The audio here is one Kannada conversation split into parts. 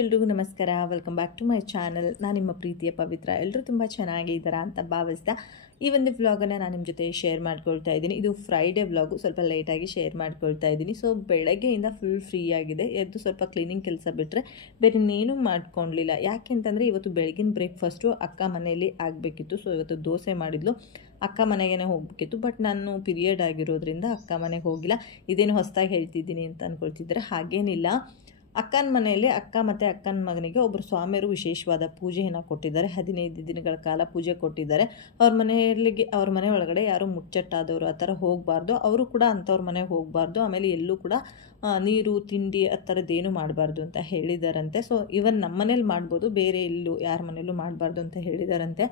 ಎಲ್ರಿಗೂ ನಮಸ್ಕಾರ. Welcome back to my channel. ನಾನು ನಿಮ್ಮ ಪ್ರೀತಿಯ ಪವಿತ್ರ. ಎಲ್ಲರೂ ತುಂಬ ಚೆನ್ನಾಗಿದ್ದೀರಾ ಅಂತ ಭಾವಿಸ್ತಾ ಈ ಒಂದು ವ್ಲಾಗನ್ನು ನಾನು ನಿಮ್ಮ ಜೊತೆ ಶೇರ್ ಮಾಡ್ಕೊಳ್ತಾ ಇದ್ದೀನಿ. ಇದು ಫ್ರೈಡೇ ವ್ಲಾಗು, ಸ್ವಲ್ಪ ಲೇಟಾಗಿ ಶೇರ್ ಮಾಡ್ಕೊಳ್ತಾ ಇದ್ದೀನಿ. ಸೊ ಬೆಳಗ್ಗೆಯಿಂದ ಫುಲ್ ಫ್ರೀ ಆಗಿದೆ. ಎದ್ದು ಸ್ವಲ್ಪ ಕ್ಲೀನಿಂಗ್ ಕೆಲಸ ಬಿಟ್ಟರೆ ಬೇರೆ ಇನ್ನೇನು ಮಾಡ್ಕೊಳ್ಲಿಲ್ಲ. ಯಾಕೆಂತಂದರೆ ಇವತ್ತು ಬೆಳಗಿನ ಬ್ರೇಕ್ಫಾಸ್ಟು ಅಕ್ಕ ಮನೆಯಲ್ಲಿ ಆಗಬೇಕಿತ್ತು. ಸೊ ಇವತ್ತು ದೋಸೆ ಮಾಡಿದ್ಲು. ಅಕ್ಕ ಮನೆಗೇ ಹೋಗಬೇಕಿತ್ತು, ಬಟ್ ನಾನು ಪೀರಿಯಡ್ ಆಗಿರೋದ್ರಿಂದ ಅಕ್ಕ ಮನೆಗೆ ಹೋಗಿಲ್ಲ. ಇದೇನು ಹೊಸದಾಗಿ ಹೇಳ್ತಿದ್ದೀನಿ ಅಂತ ಅಂದ್ಕೊಳ್ತಿದ್ರೆ ಹಾಗೇನಿಲ್ಲ. ಅಕ್ಕನ ಮನೆಯಲ್ಲಿ ಅಕ್ಕ ಮತ್ತು ಅಕ್ಕನ ಮಗನಿಗೆ ಒಬ್ಬರು ಸ್ವಾಮಿಯರು ವಿಶೇಷವಾದ ಪೂಜೆಯನ್ನು ಕೊಟ್ಟಿದ್ದಾರೆ. 15 ದಿನಗಳ ಕಾಲ ಪೂಜೆ ಕೊಟ್ಟಿದ್ದಾರೆ. ಅವ್ರ ಮನೆ ಒಳಗಡೆ ಯಾರು ಮುಚ್ಚಟ್ಟಾದವರು ಆ ಥರ ಹೋಗಬಾರ್ದು, ಅವರು ಕೂಡ ಅಂಥವ್ರ ಮನೆಗೆ ಹೋಗಬಾರ್ದು. ಆಮೇಲೆ ಎಲ್ಲೂ ಕೂಡ ನೀರು ತಿಂಡಿ ಆ ಥರದ್ದೇನು ಮಾಡಬಾರ್ದು ಅಂತ ಹೇಳಿದಾರಂತೆ. ಸೊ ಇವನ್ ನಮ್ಮ ಮನೇಲಿ ಮಾಡ್ಬೋದು, ಬೇರೆ ಎಲ್ಲೂ ಯಾರ ಮನೇಲೂ ಮಾಡಬಾರ್ದು ಅಂತ ಹೇಳಿದಾರಂತೆ.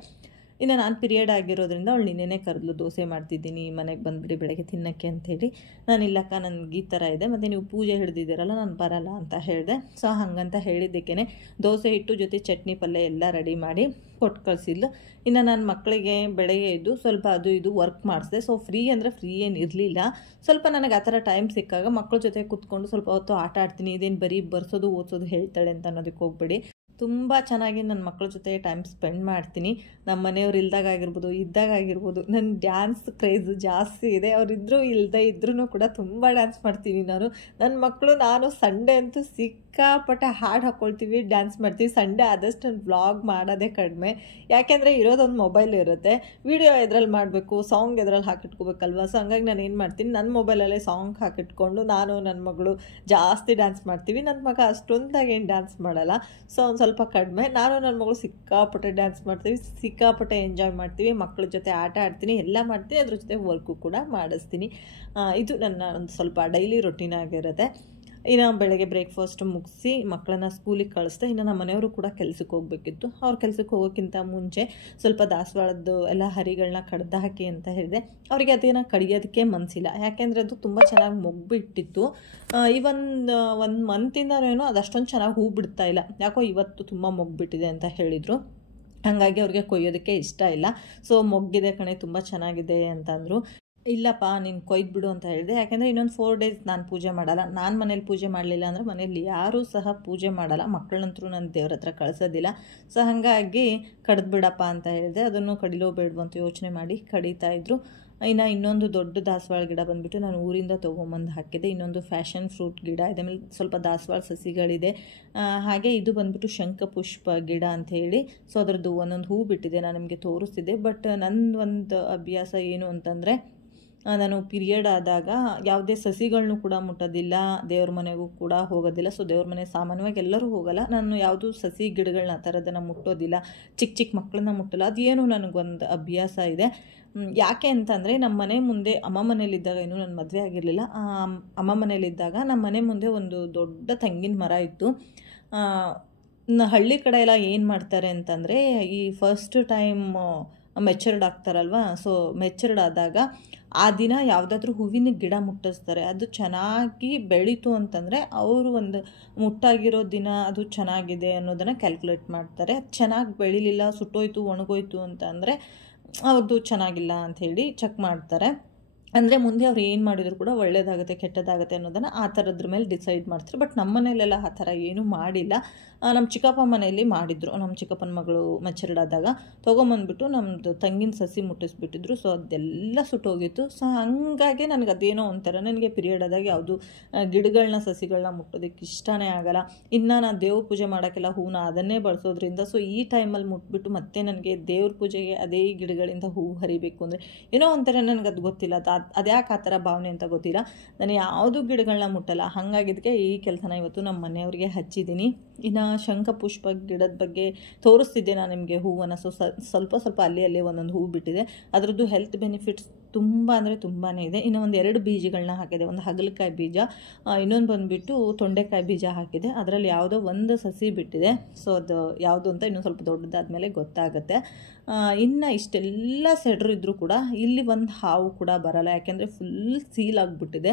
ಇನ್ನು ನಾನು ಪೀರಿಯಡ್ ಆಗಿರೋದ್ರಿಂದ ಅವಳು ನಿನ್ನೆನೇ ಕರೆದ್ಲು, ದೋಸೆ ಮಾಡ್ತಿದ್ದೀನಿ ಮನೆಗೆ ಬಂದುಬಿಡಿ ಬೆಳಗ್ಗೆ ತಿನ್ನೋಕ್ಕೆ ಅಂಥೇಳಿ. ನಾನು ಇಲ್ಲಕ್ಕ ನನಗೆ ಈ ಥರ ಇದೆ, ಮತ್ತು ನೀವು ಪೂಜೆ ಹಿಡ್ದಿದ್ದೀರಲ್ಲ ನಾನು ಬರಲ್ಲ ಅಂತ ಹೇಳಿದೆ. ಸೊ ಹಾಗಂತ ಹೇಳಿದ್ದಕ್ಕೇ ದೋಸೆ ಹಿಟ್ಟು ಜೊತೆ ಚಟ್ನಿ ಪಲ್ಯ ಎಲ್ಲ ರೆಡಿ ಮಾಡಿ ಕೊಟ್ಟು ಕಳಿಸಿದ್ಲು. ಇನ್ನು ನನ್ನ ಮಕ್ಕಳಿಗೆ ಬೆಳಗ್ಗೆ ಇದ್ದು ಸ್ವಲ್ಪ ಅದು ಇದು ವರ್ಕ್ ಮಾಡಿಸಿದೆ. ಸೊ ಫ್ರೀ ಅಂದರೆ ಫ್ರೀ ಏನು ಇರಲಿಲ್ಲ. ಸ್ವಲ್ಪ ನನಗೆ ಆ ಥರ ಟೈಮ್ ಸಿಕ್ಕಾಗ ಮಕ್ಕಳ ಜೊತೆ ಕೂತ್ಕೊಂಡು ಸ್ವಲ್ಪ ಹೊತ್ತು ಆಟ ಆಡ್ತೀನಿ. ಇದೇನು ಬರೀ ಬರ್ಸೋದು ಓದಿಸೋದು ಹೇಳ್ತಾಳೆ ಅಂತ ಅನ್ನೋದಕ್ಕೆ ಹೋಗ್ಬೇಡಿ. ತುಂಬ ಚೆನ್ನಾಗಿ ನನ್ನ ಮಕ್ಕಳ ಜೊತೆ ಟೈಮ್ ಸ್ಪೆಂಡ್ ಮಾಡ್ತೀನಿ. ನಮ್ಮ ಮನೆಯವ್ರು ಇದ್ದಾಗ ಆಗಿರ್ಬೋದು ನನ್ನ ಡ್ಯಾನ್ಸ್ ಕ್ರೇಜ್ ಜಾಸ್ತಿ ಇದೆ. ಅವರಿದ್ದರೂ ಇಲ್ಲದೇ ಇದ್ರೂ ಕೂಡ ತುಂಬ ಡ್ಯಾನ್ಸ್ ಮಾಡ್ತೀನಿ ನಾನು. ನನ್ನ ಮಕ್ಕಳು ನಾನು ಸಂಡೇ ಅಂತೂ ಸಿಕ್ಕಾಪಟ್ಟೆ ಹಾಡು ಹಾಕ್ಕೊಳ್ತೀವಿ, ಡ್ಯಾನ್ಸ್ ಮಾಡ್ತೀವಿ. ಸಂಡೇ ಆದಷ್ಟು ನಾನು ವ್ಲಾಗ್ ಮಾಡೋದೇ ಕಡಿಮೆ, ಯಾಕೆಂದರೆ ಇರೋದೊಂದು ಮೊಬೈಲ್ ಇರುತ್ತೆ. ವಿಡಿಯೋ ಎದ್ರಲ್ಲಿ ಮಾಡಬೇಕು, ಸಾಂಗ್ ಎದ್ರಲ್ಲಿ ಹಾಕಿಟ್ಕೋಬೇಕಲ್ವ. ಸೊ ಹಂಗಾಗಿ ನಾನು ಏನು ಮಾಡ್ತೀನಿ, ನನ್ನ ಮೊಬೈಲಲ್ಲೇ ಸಾಂಗ್ ಹಾಕಿಟ್ಕೊಂಡು ನಾನು ನನ್ನ ಮಗಳು ಜಾಸ್ತಿ ಡ್ಯಾನ್ಸ್ ಮಾಡ್ತೀವಿ. ನನ್ನ ಮಗ ಅಷ್ಟೊಂದಾಗಿ ಏನು ಡ್ಯಾನ್ಸ್ ಮಾಡಲ್ಲ. ಸೊ ಒಂದು ಸ್ವಲ್ಪ ಕಡಿಮೆ. ನಾನು ನನ್ನ ಮಗಳು ಸಿಕ್ಕಾಪಟ್ಟೆ ಡ್ಯಾನ್ಸ್ ಮಾಡ್ತೀವಿ, ಸಿಕ್ಕಾಪಟ್ಟೆ ಎಂಜಾಯ್ ಮಾಡ್ತೀವಿ. ಮಕ್ಕಳ ಜೊತೆ ಆಟ ಆಡ್ತೀನಿ, ಎಲ್ಲ ಮಾಡ್ತೀನಿ, ಅದ್ರ ಜೊತೆ ವರ್ಕು ಕೂಡ ಮಾಡಿಸ್ತೀನಿ. ಇದು ನನ್ನ ಒಂದು ಸ್ವಲ್ಪ ಡೈಲಿ ರೊಟೀನ್ ಆಗಿರುತ್ತೆ. ಇನ್ನು ಬೆಳಗ್ಗೆ ಬ್ರೇಕ್ಫಾಸ್ಟ್ ಮುಗಿಸಿ ಮಕ್ಕಳನ್ನ ಸ್ಕೂಲಿಗೆ ಕಳಿಸ್ದೆ. ಇನ್ನು ನಮ್ಮ ಮನೆಯವರು ಕೂಡ ಕೆಲಸಕ್ಕೆ ಹೋಗಬೇಕಿತ್ತು. ಅವ್ರು ಕೆಲಸಕ್ಕೆ ಹೋಗೋಕ್ಕಿಂತ ಮುಂಚೆ ಸ್ವಲ್ಪ ದಾಸವಾಳದ್ದು ಎಲ್ಲ ಹರಿಗಳನ್ನ ಕಡ್ದು ಹಾಕಿ ಅಂತ ಹೇಳಿದೆ. ಅವರಿಗೆ ಅದೇನ ಕಡಿಯೋದಕ್ಕೆ ಮನಸ್ಸಿಲ್ಲ, ಯಾಕೆಂದರೆ ಅದು ತುಂಬ ಚೆನ್ನಾಗಿ ಮೊಗ್ಬಿಟ್ಟಿತ್ತು. ಒಂದು ಮಂತಿಂದನೂ ಅದು ಅಷ್ಟೊಂದು ಚೆನ್ನಾಗಿ ಹೂ ಬಿಡ್ತಾ ಇಲ್ಲ. ಯಾಕೋ ಇವತ್ತು ತುಂಬ ಮೊಗ್ಬಿಟ್ಟಿದೆ ಅಂತ ಹೇಳಿದರು. ಹಾಗಾಗಿ ಅವ್ರಿಗೆ ಕೊಯ್ಯೋದಕ್ಕೆ ಇಷ್ಟ ಇಲ್ಲ. ಸೊ ಮೊಗ್ಗಿದೆ ಕಣೆ, ತುಂಬ ಚೆನ್ನಾಗಿದೆ ಅಂತಂದರು. ಇಲ್ಲಪ್ಪ ನೀನು ಕೊಯ್ದುಬಿಡು ಅಂತ ಹೇಳಿದೆ. ಯಾಕೆಂದರೆ ಇನ್ನೊಂದು 4 ಡೇಸ್ ನಾನು ಪೂಜೆ ಮಾಡಲ್ಲ. ನಾನು ಮನೇಲಿ ಪೂಜೆ ಮಾಡಲಿಲ್ಲ ಅಂದರೆ ಮನೇಲಿ ಯಾರೂ ಸಹ ಪೂಜೆ ಮಾಡಲ್ಲ. ಮಕ್ಕಳಂತರೂ ನಾನು ದೇವ್ರ ಹತ್ರ ಕಳಿಸೋದಿಲ್ಲ. ಸೊ ಹಾಗಾಗಿ ಕಡ್ದುಬಿಡಪ್ಪ ಅಂತ ಹೇಳಿದೆ. ಅದನ್ನು ಕಡಿಲೋ ಬೇಡವು ಅಂತ ಯೋಚನೆ ಮಾಡಿ ಕಡಿತಾಯಿದ್ರು. ಇನ್ನು ಇನ್ನೊಂದು ದೊಡ್ಡ ದಾಸವಾಳ ಗಿಡ ಬಂದುಬಿಟ್ಟು ನಾನು ಊರಿಂದ ತೊಗೊಂಬಂದು ಹಾಕಿದೆ. ಇನ್ನೊಂದು ಫ್ಯಾಷನ್ ಫ್ರೂಟ್ ಗಿಡ ಇದೆ, ಆಮೇಲೆ ಸ್ವಲ್ಪ ದಾಸವಾಳ ಸಸಿಗಳಿದೆ. ಹಾಗೆ ಇದು ಬಂದುಬಿಟ್ಟು ಶಂಖಪುಷ್ಪ ಗಿಡ ಅಂಥೇಳಿ. ಸೊ ಅದರದ್ದು ಒಂದೊಂದು ಹೂ ಬಿಟ್ಟಿದೆ, ನಾನು ನಿಮಗೆ ತೋರಿಸ್ತಿದ್ದೆ. ಬಟ್ ನನ್ನ ಒಂದು ಅಭ್ಯಾಸ ಏನು ಅಂತಂದರೆ, ನಾನು ಪೀರಿಯಡ್ ಆದಾಗ ಯಾವುದೇ ಸಸಿಗಳನ್ನೂ ಕೂಡ ಮುಟ್ಟೋದಿಲ್ಲ, ದೇವ್ರ ಮನೆಗೂ ಕೂಡ ಹೋಗೋದಿಲ್ಲ. ಸೊ ದೇವ್ರ ಮನೆ ಸಾಮಾನ್ಯವಾಗಿ ಎಲ್ಲರೂ ಹೋಗಲ್ಲ. ನಾನು ಯಾವುದೂ ಸಸಿ ಗಿಡಗಳನ್ನ ಆ ಥರದನ್ನು ಮುಟ್ಟೋದಿಲ್ಲ, ಚಿಕ್ಕ ಮಕ್ಕಳನ್ನ ಮುಟ್ಟಲ್ಲ. ಅದೇನು ನನಗೊಂದು ಅಭ್ಯಾಸ ಇದೆ. ಯಾಕೆ ಅಂತಂದರೆ ನಮ್ಮ ಮನೆ ಮುಂದೆ ಅಮ್ಮ ಮನೇಲಿದ್ದಾಗ, ಇನ್ನೂ ನನ್ನ ಮದುವೆ ಆಗಿರಲಿಲ್ಲ, ಅಮ್ಮ ಮನೇಲಿದ್ದಾಗ ನಮ್ಮ ಮನೆ ಮುಂದೆ ಒಂದು ದೊಡ್ಡ ತೆಂಗಿನ ಮರ ಇತ್ತು. ಹಳ್ಳಿ ಕಡೆ ಎಲ್ಲ ಏನು ಮಾಡ್ತಾರೆ ಅಂತಂದರೆ, ಈ ಫಸ್ಟ್ ಟೈಮ್ ಮೆಚರ್ಡ್ ಆಗ್ತಾರಲ್ವ. ಸೊ ಮೆಚರ್ಡ್ ಆದಾಗ ಆ ದಿನ ಯಾವುದಾದ್ರೂ ಹೂವಿನ ಗಿಡ ಮುಟ್ಟಿಸ್ತಾರೆ. ಅದು ಚೆನ್ನಾಗಿ ಬೆಳೀತು ಅಂತಂದರೆ ಅವರು ಒಂದು ಮುಟ್ಟಾಗಿರೋ ದಿನ ಅದು ಚೆನ್ನಾಗಿದೆ ಅನ್ನೋದನ್ನು ಕ್ಯಾಲ್ಕುಲೇಟ್ ಮಾಡ್ತಾರೆ. ಚೆನ್ನಾಗಿ ಬೆಳಿಲಿಲ್ಲ, ಸುಟ್ಟೋಯ್ತು, ಒಣಗೋಯ್ತು ಅಂತ ಅಂದರೆ ಅದು ಚೆನ್ನಾಗಿಲ್ಲ ಅಂಥೇಳಿ ಚೆಕ್ ಮಾಡ್ತಾರೆ. ಅಂದರೆ ಮುಂದೆ ಅವ್ರು ಏನು ಮಾಡಿದ್ರು ಕೂಡ ಒಳ್ಳೇದಾಗುತ್ತೆ ಕೆಟ್ಟದಾಗುತ್ತೆ ಅನ್ನೋದನ್ನು ಆ ಥರದ್ರ ಮೇಲೆ ಡಿಸೈಡ್ ಮಾಡ್ತಾರೆ. ಬಟ್ ನಮ್ಮ ಮನೇಲೆಲ್ಲ ಆ ಥರ ಏನೂ ಮಾಡಿಲ್ಲ. ನಮ್ಮ ಚಿಕ್ಕಪ್ಪ ಮನೆಯಲ್ಲಿ ಮಾಡಿದರು. ನಮ್ಮ ಚಿಕ್ಕಪ್ಪನ ಮಗಳು ಮೆಚರ್ಡ್ ಆದಾಗ ತೊಗೊಂಬಂದ್ಬಿಟ್ಟು ನಮ್ಮದು ತೆಂಗಿನ ಸಸಿ ಮುಟ್ಟಿಸ್ಬಿಟ್ಟಿದ್ರು. ಸೊ ಅದೆಲ್ಲ ಸುಟ್ಟೋಗಿತ್ತು. ಸೊ ಹಂಗಾಗಿ ನನಗೆ ಅದೇನೋ ಒಂಥರ, ನನಗೆ ಪೀರಿಯಡ್ ಆದಾಗ ಯಾವುದು ಗಿಡಗಳನ್ನ ಸಸಿಗಳನ್ನ ಮುಟ್ಟೋದಕ್ಕೆ ಇಷ್ಟನೇ ಆಗಲ್ಲ. ಇನ್ನು ನಾನು ದೇವ್ರ ಪೂಜೆ ಮಾಡೋಕ್ಕೆಲ್ಲ ಹೂವನ್ನ ಅದನ್ನೇ ಬಳಸೋದ್ರಿಂದ, ಸೊ ಈ ಟೈಮಲ್ಲಿ ಮುಟ್ಬಿಟ್ಟು ಮತ್ತೆ ನನಗೆ ದೇವ್ರ ಪೂಜೆಗೆ ಅದೇ ಗಿಡಗಳಿಂದ ಹೂವು ಹರಿಬೇಕು ಅಂದರೆ ಏನೋ ಒಂಥರ ನನಗೆ ಅದು ಗೊತ್ತಿಲ್ಲ. ಅದ್ಯಾಕೆ ಆ ಥರ ಭಾವನೆ ಅಂತ ಗೊತ್ತಿಲ್ಲ. ನಾನು ಯಾವುದೂ ಗಿಡಗಳನ್ನ ಮುಟ್ಟಲ್ಲ. ಹಾಗಾಗಿದ್ದಕ್ಕೆ ಈ ಕೆಲಸನ ಇವತ್ತು ನಮ್ಮ ಮನೆಯವ್ರಿಗೆ ಹಚ್ಚಿದ್ದೀನಿ. ಇನ್ನು ಶಂಖಪುಷ್ಪ ಗಿಡದ ಬಗ್ಗೆ ತೋರಿಸ್ತಿದ್ದೆ ನಾನು ನಿಮಗೆ ಹೂವನ್ನು. ಸೊ ಸ್ವಲ್ಪ ಅಲ್ಲಿ ಒಂದೊಂದು ಹೂವು ಬಿಟ್ಟಿದೆ. ಅದರದ್ದು ಹೆಲ್ತ್ ಬೆನಿಫಿಟ್ಸ್ ತುಂಬ ಅಂದರೆ ತುಂಬಾ ಇದೆ. ಇನ್ನು ಒಂದು 2 ಬೀಜಗಳನ್ನ ಹಾಕಿದೆ. ಒಂದು ಹಾಗಲಕಾಯಿ ಬೀಜ, ಇನ್ನೊಂದು ಬಂದುಬಿಟ್ಟು ತೊಂಡೆಕಾಯಿ ಬೀಜ ಹಾಕಿದೆ. ಅದರಲ್ಲಿ ಯಾವುದೋ ಒಂದು ಸಸಿ ಬಿಟ್ಟಿದೆ. ಸೊ ಅದು ಯಾವುದು ಅಂತ ಇನ್ನೂ ಸ್ವಲ್ಪ ದೊಡ್ಡದಾದ್ಮೇಲೆ ಗೊತ್ತಾಗುತ್ತೆ. ಇನ್ನು ಇಷ್ಟೆಲ್ಲ ಸೆಡ್ರು ಇದ್ದರೂ ಕೂಡ ಇಲ್ಲಿ ಒಂದು ಹಾವು ಕೂಡ ಬರಲ್ಲ, ಯಾಕೆಂದರೆ ಫುಲ್ ಸೀಲ್ ಆಗಿಬಿಟ್ಟಿದೆ.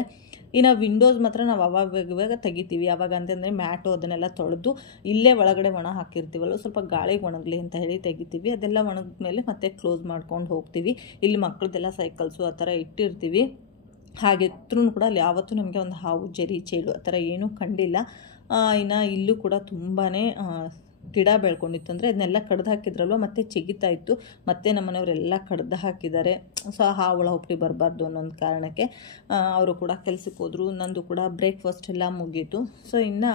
ಇನ್ನು ವಿಂಡೋಸ್ ಮಾತ್ರ ನಾವು ಅವಾಗ ತೆಗಿತೀವಿ. ಯಾವಾಗ ಅಂತಂದರೆ ಮ್ಯಾಟು ಅದನ್ನೆಲ್ಲ ತೊಳೆದು ಇಲ್ಲೇ ಒಳಗಡೆ ಒಣ ಹಾಕಿರ್ತೀವಲ್ಲ, ಸ್ವಲ್ಪ ಗಾಳಿಗೆ ಒಣಗಲಿ ಅಂತ ಹೇಳಿ ತೆಗಿತೀವಿ. ಅದೆಲ್ಲ ಒಣಗಿದ್ಮೇಲೆ ಮತ್ತೆ ಕ್ಲೋಸ್ ಮಾಡ್ಕೊಂಡು ಹೋಗ್ತೀವಿ. ಇಲ್ಲಿ ಮಕ್ಕಳದೆಲ್ಲ ಸೈಕಲ್ಸು ಆ ಥರ ಇಟ್ಟಿರ್ತೀವಿ. ಹಾಗೆತ್ರೂ ಕೂಡ ಅಲ್ಲಿ ಯಾವತ್ತೂ ನಮಗೆ ಒಂದು ಹಾವು, ಜರಿ, ಚೇಳು ಆ ಥರ ಏನೂ ಕಂಡಿಲ್ಲ. ಇನ್ನು ಇಲ್ಲೂ ಕೂಡ ತುಂಬಾ ಗಿಡ ಬೆಳ್ಕೊಂಡಿತ್ತು, ಅಂದರೆ ಅದನ್ನೆಲ್ಲ ಕಡ್ದು ಹಾಕಿದ್ರಲ್ವ ಮತ್ತೆ ಚಿಗಿತಾ ಇತ್ತು. ಮತ್ತೆ ನಮ್ಮನೆಯವರೆಲ್ಲ ಕಡ್ದು ಹಾಕಿದ್ದಾರೆ. ಸೊ ಹುಳ ಹುಪ್ಪಡಿ ಬರಬಾರ್ದು ಅನ್ನೋ ಕಾರಣಕ್ಕೆ ಅವರು ಕೂಡ ಕೆಲ್ಸಕ್ಕೆ ಹೋದರು. ನಂದು ಕೂಡ ಬ್ರೇಕ್ಫಾಸ್ಟ್ ಎಲ್ಲ ಮುಗೀತು. ಸೊ ಇನ್ನು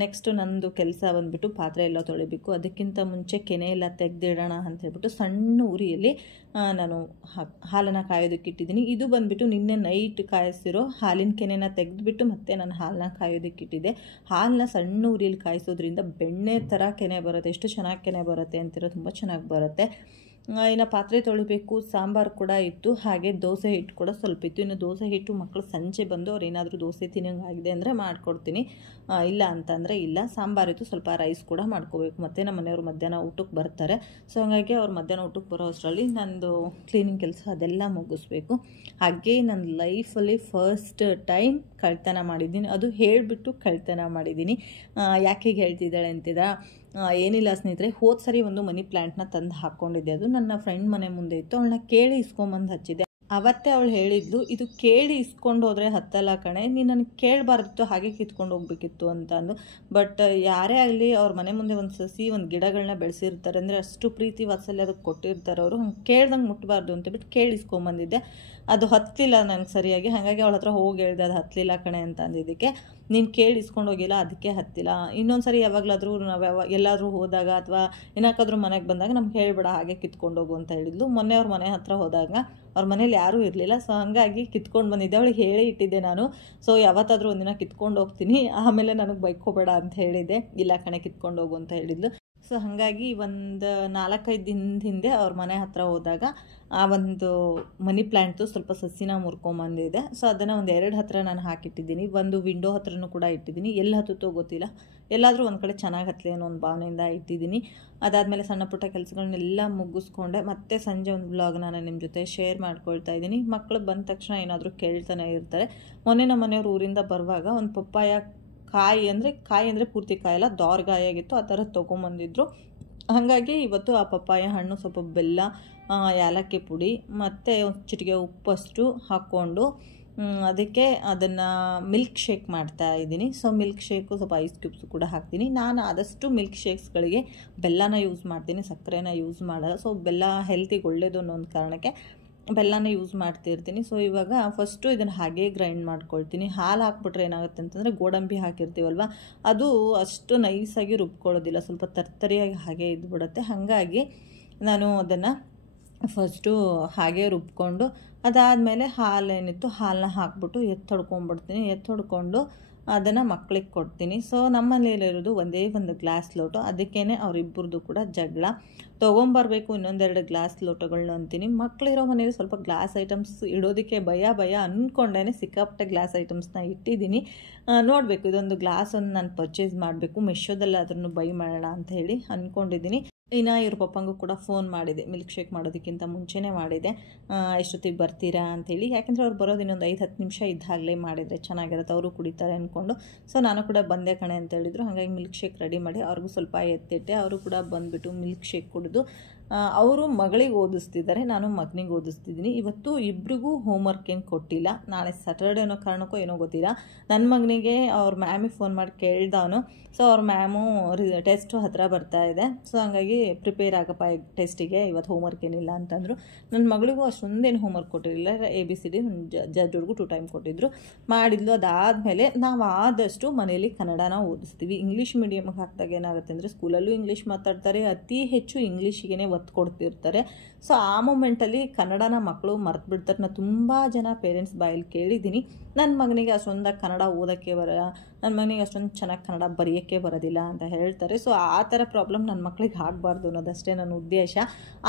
ನೆಕ್ಸ್ಟು ನಂದು ಕೆಲಸ ಬಂದುಬಿಟ್ಟು ಪಾತ್ರೆ ಎಲ್ಲ ತೊಳಿಬೇಕು. ಅದಕ್ಕಿಂತ ಮುಂಚೆ ಕೆನೆ ಎಲ್ಲ ತೆಗೆದಿಡೋಣ ಅಂತ ಹೇಳ್ಬಿಟ್ಟು ಸಣ್ಣ ಉರಿಯಲ್ಲಿ ನಾನು ಹಾಲನ್ನು ಕಾಯೋದಕ್ಕೆ ಇಟ್ಟಿದ್ದೀನಿ. ಇದು ಬಂದುಬಿಟ್ಟು ನಿನ್ನೆ ನೈಟ್ ಕಾಯಿಸಿರೋ ಹಾಲಿನ ಕೆನೆನ ತೆಗೆದುಬಿಟ್ಟು ಮತ್ತೆ ನಾನು ಹಾಲನ್ನ ಕಾಯೋದಕ್ಕೆ ಇಟ್ಟಿದ್ದೆ. ಹಾಲನ್ನ ಸಣ್ಣ ಉರಿಯಲ್ಲಿ ಕಾಯಿಸೋದ್ರಿಂದ ಬೆಣ್ಣೆ ಥರ ಕೆನೆ ಬರುತ್ತೆ. ಎಷ್ಟು ಚೆನ್ನಾಗಿ ಕೆನೆ ಬರುತ್ತೆ ಅಂತಿರೋ, ತುಂಬ ಚೆನ್ನಾಗಿ ಬರುತ್ತೆ. ಇನ್ನು ಪಾತ್ರೆ ತೊಳಿಬೇಕು. ಸಾಂಬಾರು ಕೂಡ ಇತ್ತು, ಹಾಗೆ ದೋಸೆ ಹಿಟ್ಟು ಕೂಡ ಸ್ವಲ್ಪ ಇತ್ತು. ಇನ್ನು ದೋಸೆ ಹಿಟ್ಟು ಮಕ್ಕಳು ಸಂಜೆ ಬಂದು ಅವ್ರು ಏನಾದರೂ ದೋಸೆ ತಿನ್ನೋಂಗಾಗಿದೆ ಅಂದರೆ ಮಾಡಿಕೊಡ್ತೀನಿ, ಇಲ್ಲ ಅಂತಂದರೆ ಇಲ್ಲ. ಸಾಂಬಾರಿತ್ತು, ಸ್ವಲ್ಪ ರೈಸ್ ಕೂಡ ಮಾಡ್ಕೋಬೇಕು. ಮತ್ತು ನಮ್ಮ ಮನೆಯವರು ಮಧ್ಯಾಹ್ನ ಊಟಕ್ಕೆ ಬರ್ತಾರೆ. ಸೊ ಹಾಗಾಗಿ ಅವ್ರು ಮಧ್ಯಾಹ್ನ ಊಟಕ್ಕೆ ಬರೋ ಅಷ್ಟರಲ್ಲಿ ನಂದು ಕ್ಲೀನಿಂಗ್ ಕೆಲಸ ಅದೆಲ್ಲ ಮುಗಿಸ್ಬೇಕು. ಹಾಗೆ ನನ್ನ ಲೈಫಲ್ಲಿ ಫಸ್ಟ್ ಟೈಮ್ ಕಳ್ತನ ಮಾಡಿದ್ದೀನಿ. ಅದು ಹೇಳಿಬಿಟ್ಟು ಕಳ್ತನ ಮಾಡಿದ್ದೀನಿ. ಯಾಕೆ ಹೇಳ್ತಿದ್ದಾಳೆ ಅಂತಿದ್ರಾ? ಏನಿಲ್ಲ ಸ್ನೇಹಿತರೆ, ಹೋದ ಸರಿ ಒಂದು ಮನಿ ಪ್ಲ್ಯಾಂಟ್ನ ತಂದು ಹಾಕ್ಕೊಂಡಿದ್ದೆ. ಅದು ನನ್ನ ಫ್ರೆಂಡ್ ಮನೆ ಮುಂದೆ ಇತ್ತು. ಅವಳನ್ನ ಕೇಳಿ ಇಸ್ಕೊಂಬಂದು ಹಚ್ಚಿದ್ದೆ. ಅವತ್ತೇ ಅವಳು ಹೇಳಿದ್ಲು, ಇದು ಕೇಳಿ ಇಸ್ಕೊಂಡು ಹೋದರೆ ಹತ್ತಲ್ಲ ಕಣೆ, ನೀನು ನನಗೆ ಕೇಳಬಾರ್ದಿತ್ತು, ಹಾಗೆ ಕಿತ್ಕೊಂಡು ಹೋಗ್ಬೇಕಿತ್ತು ಅಂತ ಅಂದು. ಬಟ್ ಯಾರೇ ಆಗಲಿ ಅವ್ರ ಮನೆ ಮುಂದೆ ಒಂದು ಸಸಿ ಒಂದು ಗಿಡಗಳನ್ನ ಬೆಳೆಸಿರ್ತಾರೆ ಅಂದರೆ ಅಷ್ಟು ಪ್ರೀತಿ ವಾತ್ಸಲ್ಯ ಅದಕ್ಕೆ ಕೊಟ್ಟಿರ್ತಾರೆ ಅವರು. ಹಂಗೆ ಕೇಳ್ದಂಗೆ ಮುಟ್ಟಬಾರ್ದು ಅಂತಬಿಟ್ಟು ಕೇಳಿ ಇಸ್ಕೊಂಬಂದಿದ್ದೆ. ಅದು ಹತ್ತಲಿಲ್ಲ ನನಗೆ ಸರಿಯಾಗಿ. ಹಾಗಾಗಿ ಅವಳ ಹತ್ರ ಹೋಗಿ ಹೇಳಿದೆ, ಅದು ಹತ್ತಲಿಲ್ಲ ಕಣೆ ಅಂತ ಅಂದಿದ್ದಕ್ಕೆ, ನೀನು ಕೇಳಿ ಇಸ್ಕೊಂಡು ಹೋಗಿಲ್ಲ ಅದಕ್ಕೆ ಹತ್ತಿಲ್ಲ, ಇನ್ನೊಂದು ಸರಿ ಯಾವಾಗಲಾದರೂ ನಾವು ಎಲ್ಲಾದರೂ ಹೋದಾಗ ಅಥವಾ ಏನಕ್ಕಾದ್ರೂ ಮನೆಗೆ ಬಂದಾಗ ನಮ್ಗೆ ಹೇಳಿಬಿಡ, ಹಾಗೆ ಕಿತ್ಕೊಂಡು ಹೋಗು ಅಂತ ಹೇಳಿದ್ಲು. ಮೊನ್ನೆ ಅವ್ರ ಮನೆ ಹತ್ರ ಹೋದಾಗ ಅವ್ರ ಮನೇಲಿ ಯಾರೂ ಇರಲಿಲ್ಲ. ಸೊ ಹಾಗಾಗಿ ಕಿತ್ಕೊಂಡು ಬಂದಿದ್ದೆ. ಅವಳಿಗೆ ಹೇಳಿ ಇಟ್ಟಿದ್ದೆ ನಾನು, ಸೊ ಯಾವತ್ತಾದರೂ ಒಂದಿನ ಕಿತ್ಕೊಂಡು ಹೋಗ್ತೀನಿ, ಆಮೇಲೆ ನನಗೆ ಬೈಕೋಬೇಡ ಅಂತ ಹೇಳಿದ್ದೆ. ಇಲ್ಲ ಕಣೆ ಕಿತ್ಕೊಂಡು ಹೋಗು ಅಂತ ಹೇಳಿದ್ಲು. ಸೊ ಹಾಗಾಗಿ ಒಂದು 4-5 ದಿನದ ಹಿಂದೆ ಅವ್ರ ಮನೆ ಹತ್ರ ಹೋದಾಗ ಆ ಒಂದು ಮನಿ ಪ್ಲ್ಯಾಂಟ್ದು ಸ್ವಲ್ಪ ಸಸಿನ ಮುರ್ಕೊಂಬಂದಿದೆ. ಸೊ ಅದನ್ನು ಒಂದು 2 ಹತ್ರ ನಾನು ಹಾಕಿಟ್ಟಿದ್ದೀನಿ. ಒಂದು ವಿಂಡೋ ಹತ್ರನೂ ಕೂಡ ಇಟ್ಟಿದ್ದೀನಿ. ಎಲ್ಲಿ ಹತ್ತುತ್ತೋ ಗೊತ್ತಿಲ್ಲ, ಎಲ್ಲಾದರೂ ಒಂದು ಕಡೆ ಚೆನ್ನಾಗಿ ಹತ್ತಲಿ ಅನ್ನೋ ಒಂದು ಭಾವನೆಯಿಂದ ಇಟ್ಟಿದ್ದೀನಿ. ಅದಾದಮೇಲೆ ಸಣ್ಣ ಪುಟ್ಟ ಕೆಲಸಗಳನ್ನೆಲ್ಲ ಮುಗಿಸ್ಕೊಂಡೆ. ಮತ್ತೆ ಸಂಜೆ ಒಂದು ವ್ಲಾಗ್ ನಾನು ನಿಮ್ಮ ಜೊತೆ ಶೇರ್ ಮಾಡ್ಕೊಳ್ತಾ ಇದ್ದೀನಿ. ಮಕ್ಕಳು ಬಂದ ತಕ್ಷಣ ಏನಾದರೂ ಕೇಳ್ತಾನೆ ಇರ್ತಾರೆ. ಮೊನ್ನೆ ನಮ್ಮ ಮನೆಯವರು ಊರಿಂದ ಬರುವಾಗ ಒಂದು ಪಪ್ಪಾಯ ಕಾಯಿ ಅಂದರೆ ಪೂರ್ತಿ ಕಾಯಲ್ಲ, ದೋರ್ಗಾಯಿ ಆಗಿತ್ತು, ಆ ಥರ ತೊಗೊಂಬಂದಿದ್ರು. ಹಾಗಾಗಿ ಇವತ್ತು ಆ ಪಪ್ಪಾಯ ಹಣ್ಣು, ಸ್ವಲ್ಪ ಬೆಲ್ಲ, ಏಲಕ್ಕಿ ಪುಡಿ ಮತ್ತು ಒಂದು ಚಿಟಿಕೆ ಉಪ್ಪಷ್ಟು ಹಾಕ್ಕೊಂಡು ಅದಕ್ಕೆ ಅದನ್ನು ಮಿಲ್ಕ್ ಶೇಕ್ ಮಾಡ್ತಾ ಇದ್ದೀನಿ. ಸೊ ಮಿಲ್ಕ್ ಶೇಕು ಸ್ವಲ್ಪ ಐಸ್ ಕ್ಯೂಬ್ಸು ಕೂಡ ಹಾಕ್ತೀನಿ. ನಾನು ಆದಷ್ಟು ಮಿಲ್ಕ್ ಶೇಕ್ಸ್ಗಳಿಗೆ ಬೆಲ್ಲನ ಯೂಸ್ ಮಾಡ್ತೀನಿ, ಸಕ್ಕರೆನ ಯೂಸ್ ಮಾಡಲ್ಲ. ಸೊ ಬೆಲ್ಲ ಹೆಲ್ತಿಗೆ ಒಳ್ಳೆಯದು ಅನ್ನೋ ಒಂದು ಕಾರಣಕ್ಕೆ ಬೆಲ್ಲನ ಯೂಸ್ ಮಾಡ್ತಿರ್ತೀನಿ. ಸೊ ಇವಾಗ ಫಸ್ಟು ಇದನ್ನು ಹಾಗೇ ಗ್ರೈಂಡ್ ಮಾಡ್ಕೊಳ್ತೀನಿ. ಹಾಲು ಹಾಕ್ಬಿಟ್ರೆ ಏನಾಗುತ್ತೆ ಅಂತಂದರೆ ಗೋಡಂಬಿ ಹಾಕಿರ್ತೀವಲ್ವ, ಅದು ಅಷ್ಟು ನೈಸಾಗಿ ರುಬ್ಕೊಳ್ಳೋದಿಲ್ಲ, ಸ್ವಲ್ಪ ತರ್ತರಿಯಾಗಿ ಹಾಗೆ ಇದ್ಬಿಡುತ್ತೆ. ಹಾಗಾಗಿ ನಾನು ಅದನ್ನು ಫಸ್ಟು ಹಾಗೆ ರುಬ್ಕೊಂಡು ಅದಾದಮೇಲೆ ಹಾಲೇನಿತ್ತು ಹಾಲನ್ನ ಹಾಕ್ಬಿಟ್ಟು ಎತ್ತೊಡ್ಕೊಂಡ್ಬಿಡ್ತೀನಿ. ಎತ್ತೊಡ್ಕೊಂಡು ಅದನ್ನು ಮಕ್ಕಳಿಗೆ ಕೊಡ್ತೀನಿ. ಸೊ ನಮ್ಮನೇಲಿರೋದು ಒಂದೇ ಒಂದು ಗ್ಲಾಸ್ ಲೋಟ, ಅದಕ್ಕೇ ಅವರಿಬ್ಬರದು ಕೂಡ ಜಗಳ. ತೊಗೊಂಬರ್ಬೇಕು ಇನ್ನೊಂದೆರಡು ಗ್ಲಾಸ್ ಲೋಟಗಳನ್ನ ಅಂತೀನಿ. ಮಕ್ಕಳಿರೋ ಮನೇಲಿ ಸ್ವಲ್ಪ ಗ್ಲಾಸ್ ಐಟಮ್ಸ್ ಇಡೋದಕ್ಕೆ ಭಯ ಅಂದ್ಕೊಂಡೇ ಸಿಕ್ಕಾಪಟ್ಟೆ ಗ್ಲಾಸ್ ಐಟಮ್ಸ್ನ ಇಟ್ಟಿದ್ದೀನಿ. ನೋಡಬೇಕು, ಇದೊಂದು ಗ್ಲಾಸನ್ನು ನಾನು ಪರ್ಚೇಸ್ ಮಾಡಬೇಕು, ಮೆಶೋದಲ್ಲಿ ಅದನ್ನು ಬೈ ಮಾಡೋಣ ಅಂತ ಹೇಳಿ ಅಂದ್ಕೊಂಡಿದ್ದೀನಿ. ಇನ್ನು ಇವ್ರ ಪಪ್ಪಂಗೂ ಕೂಡ ಫೋನ್ ಮಾಡಿದೆ, ಮಿಲ್ಕ್ ಶೇಕ್ ಮಾಡೋದಕ್ಕಿಂತ ಮುಂಚೆನೇ ಮಾಡಿದೆ, ಎಷ್ಟೊತ್ತಿಗೆ ಬರ್ತೀರಾ ಅಂಥೇಳಿ. ಯಾಕೆಂದರೆ ಅವ್ರು ಬರೋದು ಇನ್ನೊಂದು 5-10 ನಿಮಿಷ ಇದ್ದಾಗಲೇ ಮಾಡಿದರೆ ಚೆನ್ನಾಗಿರುತ್ತೆ, ಅವರು ಕುಡಿತಾರೆ ಅಂದ್ಕೊಂಡು. ಸೊ ನಾನು ಕೂಡ ಬಂದೆ ಕಣೆ ಅಂತ ಹೇಳಿದರು. ಹಾಗಾಗಿ ಮಿಲ್ಕ್ ಶೇಕ್ ರೆಡಿ ಮಾಡಿ ಅವ್ರಿಗೂ ಸ್ವಲ್ಪ ಎತ್ತಿಟ್ಟೆ. ಅವರು ಕೂಡ ಬಂದುಬಿಟ್ಟು ಮಿಲ್ಕ್ ಶೇಕ್ ಕುಡಿದು ಅವರು ಮಗಳಿಗೆ ಓದಿಸ್ತಿದ್ದಾರೆ, ನಾನು ಮಗನಿಗೆ ಓದಿಸ್ತಿದ್ದೀನಿ. ಇವತ್ತು ಇಬ್ರಿಗೂ ಹೋಮ್ವರ್ಕ್ ಏನು ಕೊಟ್ಟಿಲ್ಲ, ನಾಳೆ ಸ್ಯಾಟರ್ಡೆ ಅನ್ನೋ ಕಾರಣಕ್ಕೋ ಏನೋ ಗೊತ್ತಿಲ್ಲ. ನನ್ನ ಮಗನಿಗೆ ಅವ್ರ ಮ್ಯಾಮಿಗೆ ಫೋನ್ ಮಾಡಿ ಕೇಳ್ದವನು. ಸೊ ಅವ್ರ ಮ್ಯಾಮು ಟೆಸ್ಟು ಹತ್ತಿರ ಬರ್ತಾ ಇದೆ, ಸೊ ಹಾಗಾಗಿ ಪ್ರಿಪೇರ್ ಆಗಪ್ಪ ಟೆಸ್ಟಿಗೆ, ಇವತ್ತು ಹೋಮ್ವರ್ಕ್ ಏನಿಲ್ಲ ಅಂತಂದರು. ನನ್ನ ಮಗಳಿಗೂ ಅಷ್ಟೊಂದೇನು ಹೋಮ್ವರ್ಕ್ ಕೊಟ್ಟಿರಲಿಲ್ಲ, ABCD ಜಡ್ಜ್ವರೆಗೂ 2 ಟೈಮ್ ಕೊಟ್ಟಿದ್ದರು, ಮಾಡಿದ್ಲು. ಅದಾದಮೇಲೆ ನಾವು ಆದಷ್ಟು ಮನೇಲಿ ಕನ್ನಡನ ಓದಿಸ್ತೀವಿ. ಇಂಗ್ಲೀಷ್ ಮೀಡಿಯಮ್ಗೆ ಹಾಕಿದಾಗ ಏನಾಗುತ್ತೆ ಅಂದರೆ ಸ್ಕೂಲಲ್ಲೂ ಇಂಗ್ಲೀಷ್ ಮಾತಾಡ್ತಾರೆ, ಅತಿ ಹೆಚ್ಚು ಇಂಗ್ಲೀಷಿಗೆ ಒತ್ತು ಕೊಡ್ತಿರ್ತಾರೆ. ಸೊ ಆ ಮೂಮೆಂಟಲ್ಲಿ ಕನ್ನಡನ ಮಕ್ಕಳು ಮರ್ತು ಬಿಡ್ತಾರೆ. ನಾನು ತುಂಬ ಜನ ಪೇರೆಂಟ್ಸ್ ಬಾಯಲ್ಲಿ ಕೇಳಿದ್ದೀನಿ, ನನ್ನ ಮಗನಿಗೆ ಅಷ್ಟೊಂದಾಗಿ ಕನ್ನಡ ಓದೋಕ್ಕೆ ಬರಲ್ಲ, ನನ್ನ ಮಗನಿಗೆ ಅಷ್ಟೊಂದು ಚೆನ್ನಾಗಿ ಕನ್ನಡ ಬರೆಯೋಕ್ಕೆ ಬರೋದಿಲ್ಲ ಅಂತ ಹೇಳ್ತಾರೆ. ಸೊ ಆ ಥರ ಪ್ರಾಬ್ಲಮ್ ನನ್ನ ಮಕ್ಕಳಿಗೆ ಆಗಬಾರ್ದು ಅನ್ನೋದಷ್ಟೇ ನನ್ನ ಉದ್ದೇಶ.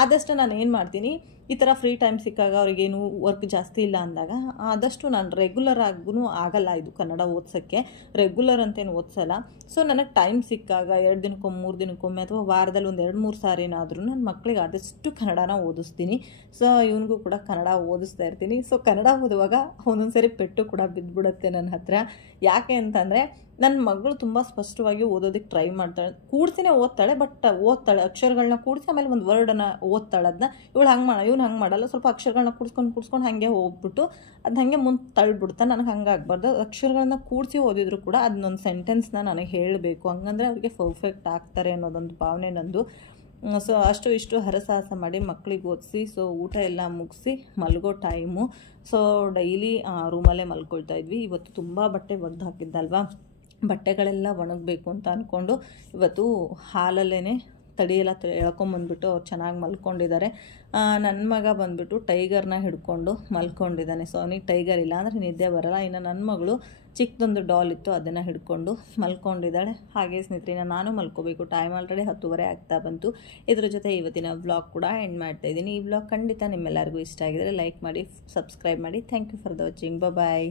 ಆದಷ್ಟು ನಾನು ಏನು ಮಾಡ್ತೀನಿ, ಈ ಥರ ಫ್ರೀ ಟೈಮ್ ಸಿಕ್ಕಾಗ ಅವ್ರಿಗೇನು ವರ್ಕ್ ಜಾಸ್ತಿ ಇಲ್ಲ ಅಂದಾಗ ಆದಷ್ಟು ನಾನು ರೆಗ್ಯುಲರ್ ಆಗೂ ಆಗಲ್ಲ ಇದು ಕನ್ನಡ ಓದ್ಸೋಕ್ಕೆ, ರೆಗ್ಯುಲರ್ ಅಂತೇನು ಓದಿಸಲ್ಲ. ಸೊ ನನಗೆ ಟೈಮ್ ಸಿಕ್ಕಾಗ 2 ದಿನಕ್ಕೊಮ್ಮೆ 3 ದಿನಕ್ಕೊಮ್ಮೆ ಅಥವಾ ವಾರದಲ್ಲಿ ಒಂದು 2-3 ಸಾರಿನಾದರೂ ನನ್ನ ಮಕ್ಕಳಿಗೆ ಆದಷ್ಟು ಕನ್ನಡನ ಓದಿಸ್ತೀನಿ. ಸೊ ಇವನಿಗೂ ಕೂಡ ಕನ್ನಡ ಓದಿಸ್ತಾ ಇರ್ತೀನಿ. ಸೊ ಕನ್ನಡ ಓದುವಾಗ ಒಂದೊಂದು ಸರಿ ಪೆಟ್ಟು ಕೂಡ ಬಿದ್ದುಬಿಡುತ್ತೆ ನನ್ನ ಹತ್ರ. ಯಾಕೆ ಅಂತಂದರೆ ನನ್ನ ಮಗಳು ತುಂಬ ಸ್ಪಷ್ಟವಾಗಿ ಓದೋದಕ್ಕೆ ಟ್ರೈ ಮಾಡ್ತಾಳೆ, ಕೂಡ್ಸಿನೇ ಓದ್ತಾಳೆ, ಬಟ್ ಓದ್ತಾಳೆ ಅಕ್ಷರಗಳನ್ನ ಕೂಡಿಸಿ ಆಮೇಲೆ ಒಂದು ವರ್ಡನ್ನು ಓದ್ತಾಳೆ. ಅದನ್ನ ಇವಳು ಇವ್ನು ಹಂಗೆ ಮಾಡಲ್ಲ, ಸ್ವಲ್ಪ ಅಕ್ಷರಗಳನ್ನ ಕೂಡ್ಸ್ಕೊಂಡು ಹಾಗೆ ಹೋಗ್ಬಿಟ್ಟು ಅದು ಹಾಗೆ ಮುಂದೆ ತಳ್ಳಿಬಿಡ್ತಾನೆ. ನನಗೆ ಹಂಗೆ ಆಗಬಾರ್ದು, ಅಕ್ಷರಗಳನ್ನ ಕೂಡಿಸಿ ಓದಿದ್ರು ಕೂಡ ಅದನ್ನೊಂದು ಸೆಂಟೆನ್ಸ್ನ ನನಗೆ ಹೇಳಬೇಕು, ಹಂಗಂದರೆ ಅವ್ರಿಗೆ ಪರ್ಫೆಕ್ಟ್ ಆಗ್ತಾರೆ ಅನ್ನೋದೊಂದು ಭಾವನೆ ನಂದು. ಸೊ ಅಷ್ಟು ಇಷ್ಟು ಹರಸಾಹಸ ಮಾಡಿ ಮಕ್ಕಳಿಗೆ ಓದಿಸಿ, ಸೊ ಊಟ ಎಲ್ಲ ಮುಗಿಸಿ ಮಲಗೋ ಟೈಮು. ಸೊ ಡೈಲಿ ರೂಮಲ್ಲೇ ಮಲ್ಕೊಳ್ತಾ ಇದ್ವಿ. ಇವತ್ತು ತುಂಬ ಬಟ್ಟೆ ಒಗ್ದು ಹಾಕಿದ್ದಲ್ವಾ, ಬಟ್ಟೆಗಳೆಲ್ಲ ಒಣಗಬೇಕು ಅಂತ ಅಂದ್ಕೊಂಡು ಇವತ್ತು ಹಾಲಲ್ಲೇ ತಡಿಯೆಲ್ಲ ಎಳ್ಕೊಂಬಂದ್ಬಿಟ್ಟು ಅವ್ರು ಚೆನ್ನಾಗಿ ಮಲ್ಕೊಂಡಿದ್ದಾರೆ. ನನ್ನ ಮಗ ಬಂದುಬಿಟ್ಟು ಟೈಗರ್ನ ಹಿಡ್ಕೊಂಡು ಮಲ್ಕೊಂಡಿದ್ದಾನೆ. ಸೊ ಅವನಿಗೆ ಟೈಗರ್ ಇಲ್ಲ ಅಂದರೆ ನಿದ್ದೆ ಬರೋಲ್ಲ. ಇನ್ನು ನನ್ನ ಮಗಳು ಚಿಕ್ಕದೊಂದು ಡಾಲ್ ಇತ್ತು, ಅದನ್ನು ಹಿಡ್ಕೊಂಡು ಮಲ್ಕೊಂಡಿದ್ದಾಳೆ. ಹಾಗೆ ಸ್ನೇಹಿತರೆ ನಾನು ಮಲ್ಕೋಬೇಕು, ಟೈಮ್ ಆಲ್ರೆಡಿ 10:30 ಆಗ್ತಾ ಬಂತು. ಇದ್ರ ಜೊತೆ ಇವತ್ತಿನ ವ್ಲಾಗ್ ಕೂಡ ಎಂಡ್ ಮಾಡ್ತಾಯಿದ್ದೀನಿ. ಈ ವ್ಲಾಗ್ ಖಂಡಿತ ನಿಮ್ಮೆಲ್ಲರಿಗೂ ಇಷ್ಟ ಆಗಿದರೆ ಲೈಕ್ ಮಾಡಿ, ಸಬ್ಸ್ಕ್ರೈಬ್ ಮಾಡಿ. Thank you for the watching. Bye.